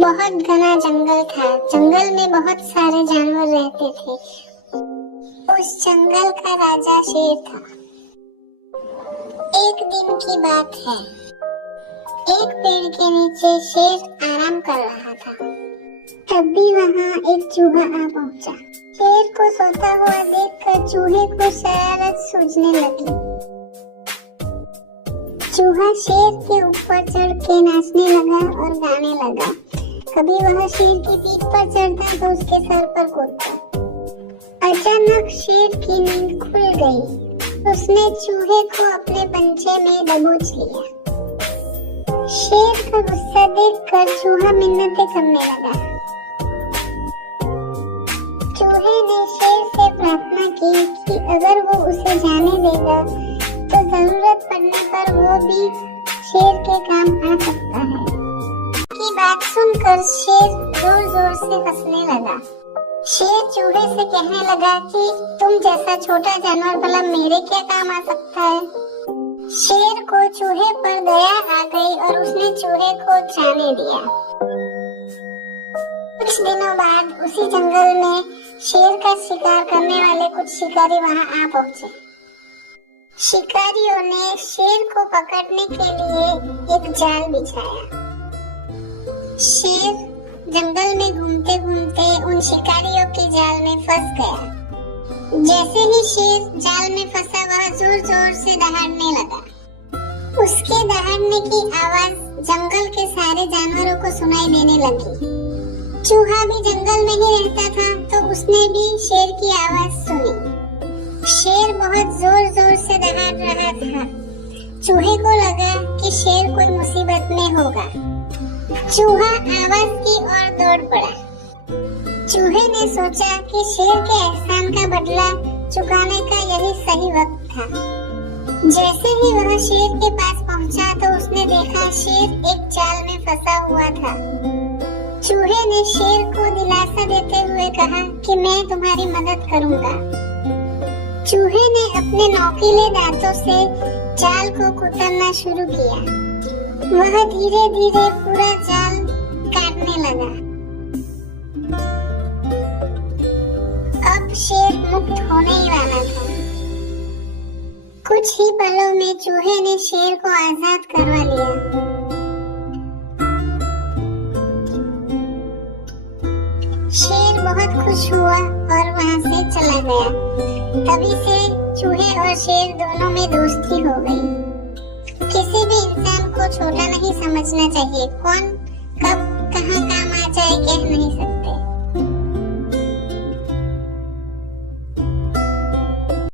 बहुत घना जंगल था। जंगल में बहुत सारे जानवर रहते थे। उस जंगल का राजा शेर था। एक दिन की बात है। एक पेड़ के नीचे शेर आराम कर रहा था। तभी वहाँ एक चूहा आ पहुँचा। शेर को सोता हुआ देखकर चूहे को शरारत सूझने लगी। चूहा शेर के ऊपर चढ़ के नाचने लगा और गाने लगा। कभी वह शेर की पीठ पर चढ़ता तो उसके सर पर कूदता। अचानक शेर की नींद खुल गई। उसने चूहे को अपने पंजे में दबोच लिया। शेर का गुस्सा देखकर चूहा मिन्नतें करने लगा। चूहे ने शेर से प्रार्थना की कि अगर वो उसे जाने देगा तो जरूरत पड़ने पर वो भी शेर के काम आ सकता है। की बात सुनकर शेर जोर जोर से हंसने लगा। शेर चूहे से कहने लगा कि तुम जैसा छोटा जानवर भला मेरे क्या काम आ सकता है। शेर को चूहे पर दया आ गई और उसने चूहे को जाने दिया। कुछ दिनों बाद उसी जंगल में शेर का शिकार करने वाले कुछ शिकारी वहां आ पहुंचे। शिकारियों ने शेर को पकड़ने के लिए एक जाल बिछाया। शेर जंगल में घूमते घूमते उन शिकारियों के जाल में फंस गया। जैसे ही शेर जाल में फंसा वह जोर जोर से दहाड़ने लगा। उसके दहाड़ने की आवाज जंगल के सारे जानवरों को सुनाई देने लगी। चूहा भी जंगल में ही रहता था तो उसने भी शेर की आवाज सुनी। शेर बहुत जोर जोर से दहाड़ रहा था। चूहे को लगा कि शेर कोई मुसीबत में होगा। चूहा आवाज की ओर दौड़ पड़ा। चूहे ने सोचा कि शेर के एहसान का बदला चुकाने का यही सही वक्त था। जैसे ही वह शेर के पास पहुंचा तो उसने देखा शेर एक जाल में फंसा हुआ था। चूहे ने शेर को दिलासा देते हुए कहा कि मैं तुम्हारी मदद करूंगा। चूहे ने अपने नोकीले दांतों से जाल को कुतरना शुरू किया। वह धीरे धीरे पूरा जाल काटने लगा। अब शेर मुक्त होने ही वाला था। कुछ ही पलों में चूहे ने शेर को आजाद करवा लिया। शेर बहुत खुश हुआ और वहां से चला गया। तभी से चूहे और शेर दोनों में दोस्ती हो गई। किसी भी इंसान को छोटा नहीं समझना चाहिए। कौन कब कहाँ काम आ जाए कह नहीं सकता।